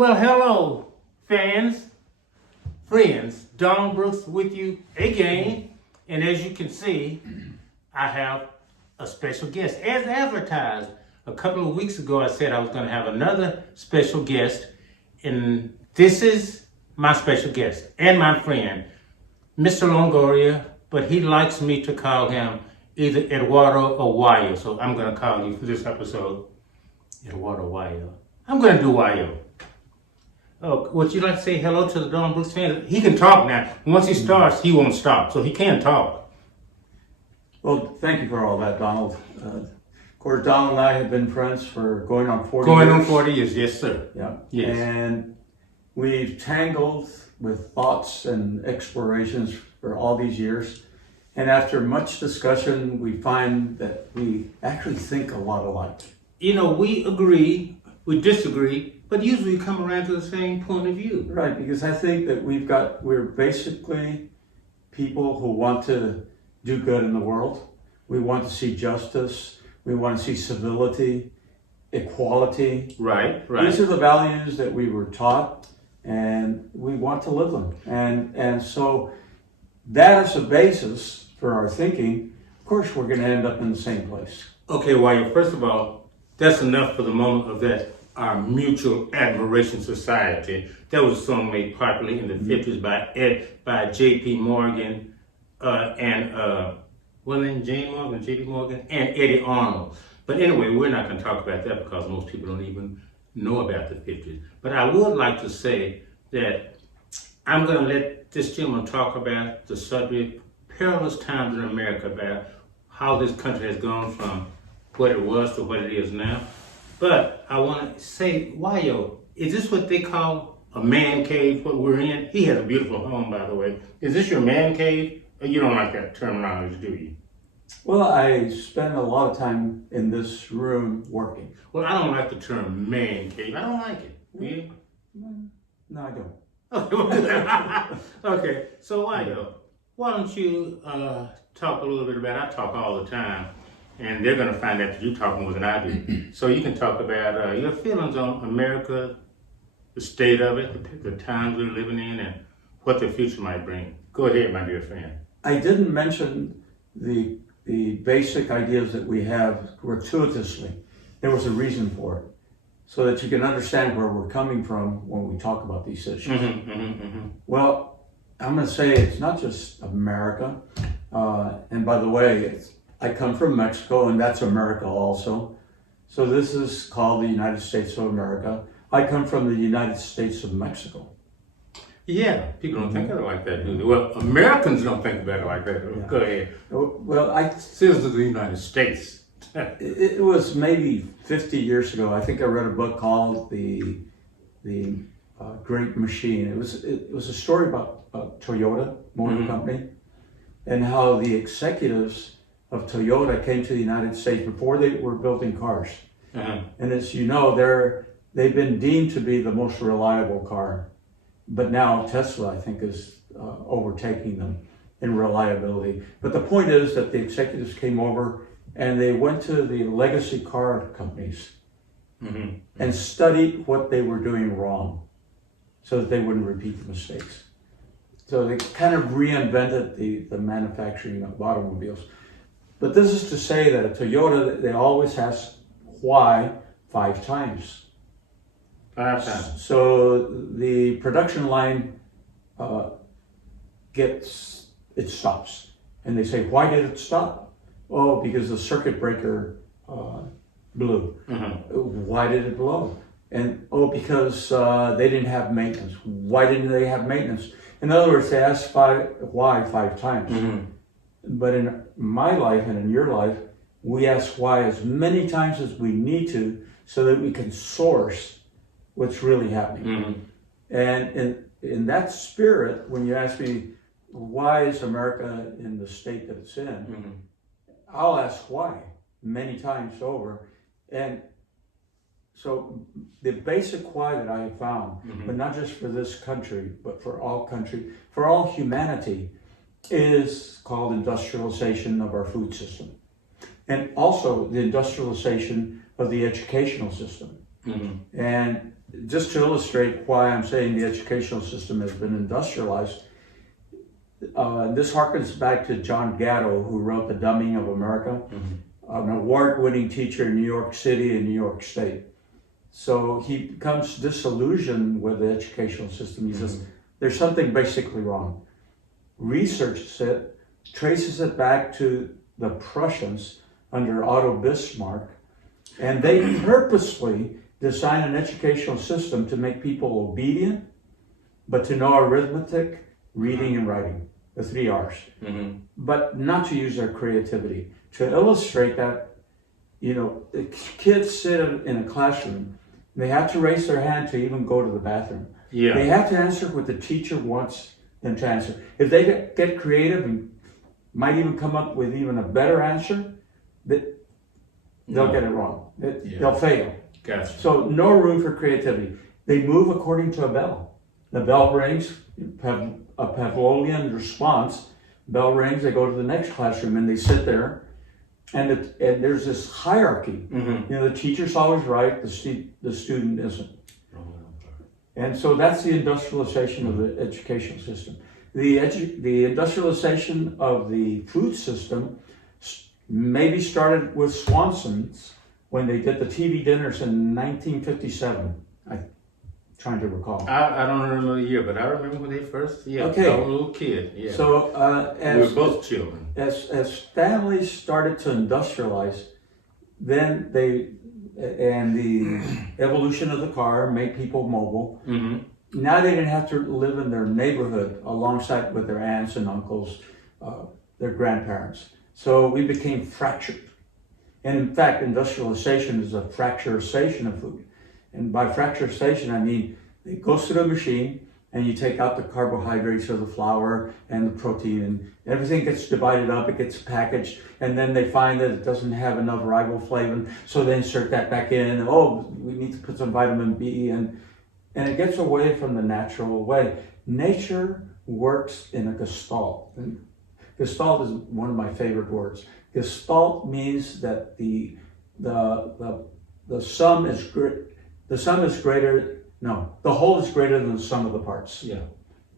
Well, hello, fans, friends. Don Brooks with you again. And as you can see, I have a special guest. As advertised, a couple of weeks ago, I said I was going to have another special guest. And this is my special guest and my friend, Mr. Longoria. But he likes me to call him either Eduardo or Wayo. So I'm going to call you for this episode, Eduardo Wayo. I'm going to do Wayo. Oh, would you like to say hello to the Don Brooks fans? He can talk now. Once he starts, he won't stop, so he can talk. Well, thank you for all that, Donald. Of course, Donald and I have been friends for going on 40 years. Going on 40 years, yes, sir. Yeah. Yes. And we've tangled with thoughts and explorations for all these years. And after much discussion, we find that we actually think a lot alike. You know, we agree, we disagree, but usually come around to the same point of view. Right, because I think that we're basically people who want to do good in the world. We want to see justice. We want to see civility, equality. Right. These are the values that we were taught, and we want to live them. And so that is the basis for our thinking. Of course, we're going to end up in the same place. Okay, Wayo, first of all, that's enough for the moment of that. Our Mutual Admiration Society. That was a song made popular in the 50s by J.P. Morgan Jane Morgan, J.P. Morgan, and Eddie Arnold. But anyway, we're not going to talk about that because most people don't even know about the 50s. But I would like to say that I'm going to let this gentleman talk about the subject, perilous times in America, about how this country has gone from what it was to what it is now. But I want to say, Wayo, is this what they call a man cave, what we're in? He has a beautiful home, by the way. Is this your man cave? You don't like that terminology, do you? Well, I spend a lot of time in this room working. Well, I don't like the term man cave. I don't like it. Do you? No, I don't. Okay, so Wayo, why don't you talk a little bit about, I talk all the time, and they're going to find out that you talk more than I do. So you can talk about your feelings on America, the state of it, the times we're living in, and what the future might bring. Go ahead, my dear friend. I didn't mention the basic ideas that we have gratuitously. There was a reason for it, so that you can understand where we're coming from when we talk about these issues. Well, I'm going to say it's not just America. And by the way, I come from Mexico, and that's America also. So this is called the United States of America. I come from the United States of Mexico. Yeah, people don't think of it like that, do they? Well, Americans don't think about it like that. Yeah. Go ahead. Well, citizens of the United States. It was maybe 50 years ago. I think I read a book called The Great Machine. It was a story about Toyota Motor Company, and how the executives of Toyota came to the United States before they were building cars. And as you know, they've been deemed to be the most reliable car. But now Tesla, I think, is overtaking them in reliability. But the point is that the executives came over and they went to the legacy car companies and studied what they were doing wrong so that they wouldn't repeat the mistakes. So they kind of reinvented the manufacturing of automobiles. But this is to say that at Toyota, they always ask why 5 times. 5 times. So the production line stops. And they say, why did it stop? Oh, because the circuit breaker blew. Why did it blow? And because they didn't have maintenance. Why didn't they have maintenance? In other words, they ask why 5 times. But in my life and in your life, we ask why as many times as we need to so that we can source what's really happening. And in that spirit, when you ask me, why is America in the state that it's in? I'll ask why many times over. And so the basic why that I have found, but not just for this country, but for all humanity, is called industrialization of our food system. And also the industrialization of the educational system. And just to illustrate why I'm saying the educational system has been industrialized, this harkens back to John Gatto, who wrote The Dumbing of America, an award-winning teacher in New York City and New York State. So he becomes disillusioned with the educational system. He says, there's something basically wrong. Research traces it back to the Prussians under Otto Bismarck, and they purposely designed an educational system to make people obedient, but to know arithmetic, reading, and writing, the 3 R's, but not to use their creativity. To illustrate that, the kids sit in a classroom, they have to raise their hand to even go to the bathroom. Yeah. They have to answer what the teacher wants them to answer. If they get creative and might even come up with even a better answer, they'll get it wrong. They'll fail. Gotcha. So no room for creativity. They move according to a bell. The bell rings, a Pavlovian response. Bell rings, they go to the next classroom and they sit there. And there's this hierarchy. The teacher's always right, the student isn't. And so that's the industrialization of the educational system. The industrialization of the food system maybe started with Swanson's when they did the TV dinners in 1957. I'm trying to recall. I don't remember the year, but I remember when they first, Okay. I was a little kid. Yeah. So we were both children. As families started to industrialize, then the evolution of the car made people mobile. Now they didn't have to live in their neighborhood alongside with their aunts and uncles, their grandparents. So we became fractured. And in fact, industrialization is a fracturization of food. And by fracturization, I mean it goes through the machine and you take out the carbohydrates of the flour and the protein, and everything gets divided up, it gets packaged, and then they find that it doesn't have enough riboflavin, so they insert that back in. Oh, we need to put some vitamin B in. And it gets away from the natural way. Nature works in a gestalt. And gestalt is one of my favorite words. Gestalt means that the sum is greater. No, the whole is greater than the sum of the parts. Yeah.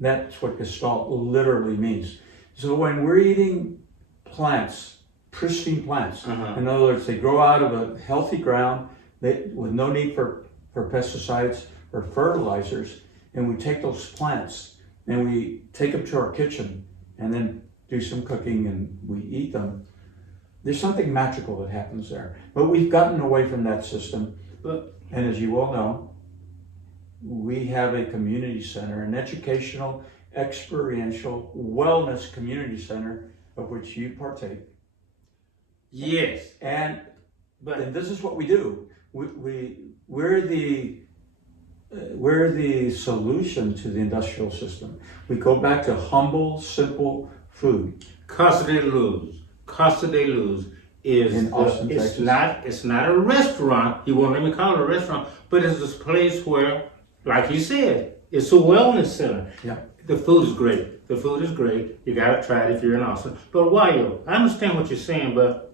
That's what gestalt literally means. So when we're eating plants, pristine plants, in other words, they grow out of a healthy ground with no need for pesticides or fertilizers, and we take those plants and we take them to our kitchen and then do some cooking and we eat them, there's something magical that happens there. But we've gotten away from that system. And as you well know, we have a community center, an educational, experiential, wellness community center of which you partake. Yes. And this is what we do. We're the solution to the industrial system. We go back to humble, simple food. Casa de Luz is in Austin, Texas. It's not a restaurant. He won't let me call it a restaurant, but it's this place where, like you said, it's a wellness center. Yeah. The food is great. You gotta try it if you're in Austin. But Wayo, I understand what you're saying, but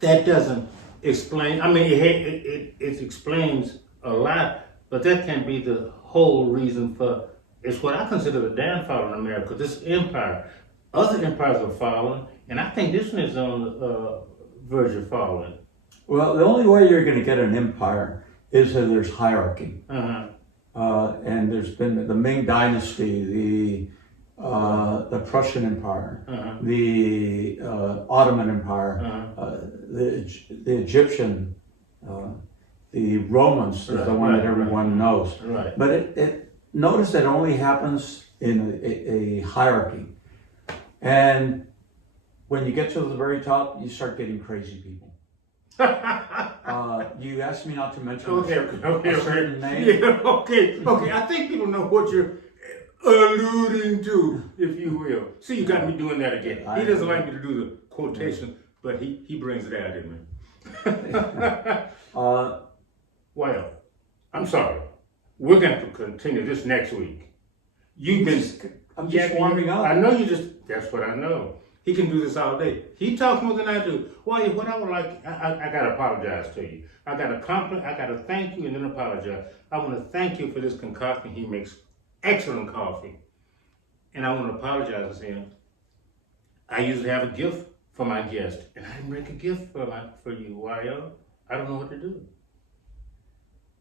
that doesn't explain. I mean, it explains a lot, but that can't be the whole reason for. It's what I consider the downfall in America. This empire, other empires are falling, and I think this one is on the verge of falling. Well, the only way you're going to get an empire is that there's hierarchy. And there's been the Ming Dynasty, the Prussian Empire, the Ottoman Empire, the Egyptian, the Romans is the one that everyone knows. Right. But notice that only happens in a hierarchy. And when you get to the very top, you start getting crazy people. You asked me not to mention a certain name. Yeah, okay. I think people know what you're alluding to, if you will. See, you got me doing that again. He doesn't like me to do the quotation, but he brings it out in me. Well, I'm sorry. We're going to continue this next week. I'm just warming up. I know that's what I know. He can do this all day. He talks more than I do. Why? What I would like, I gotta apologize to you. I gotta thank you and then apologize. I want to thank you for this concoction. He makes excellent coffee, and I want to apologize to him. I usually have a gift for my guest, and I didn't bring a gift for you, Wario. I don't know what to do.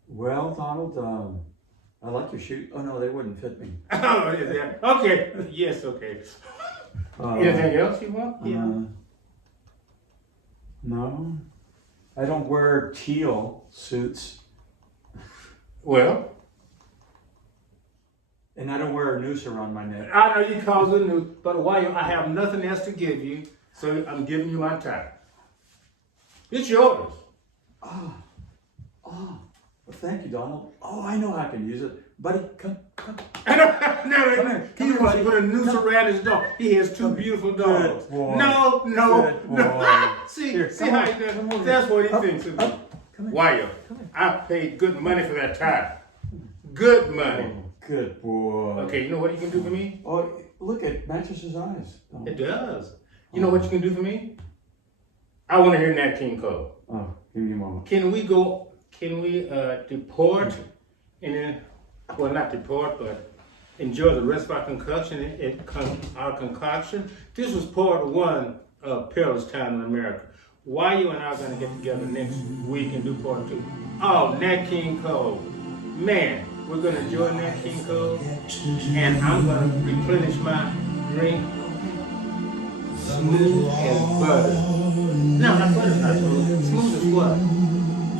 Well, Donald, I like your shoes. Oh no, they wouldn't fit me. Oh, yeah. Okay. Yes. Okay. Anything else you want? Yeah. No, I don't wear teal suits, Well, and I don't wear a noose around my neck. I know you call it new, but Wario, I have nothing else to give you, so I'm giving you my time. It's yours. Well, thank you, Donald. Oh, I know how I can use it, buddy. Come. No, Come here, he wants to buddy. put a noose around his dog. He has two beautiful dogs. boy. No. Good boy. See Here, see come how on, he does. come over That's here. what he Up, thinks of me. up. Come here. Wario, I paid good money for that tie. Good money. Oh, good boy. Okay, you know what you can do for me? Oh, look, it matches his eyes. Donald. It does. You know what you can do for me? I want to hear Nat King Cole. Oh, give me a moment. Can we deport and then, well, not deport, but enjoy the rest of our concoction? This was part one of Perilous Time in America. Why you and I are going to get together next week and do part two? Oh, Nat King Cole. Man, we're going to enjoy Nat King Cole, and I'm going to replenish my drink smooth as butter. No, not butter's not smooth. Smooth as what?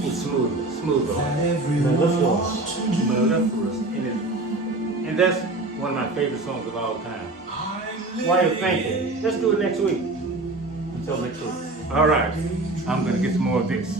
It's smooth. Mellifluous. Mellifluous. And that's one of my favorite songs of all time. Why you thinking? Let's do it next week. Until next week. All right. I'm going to get some more of this.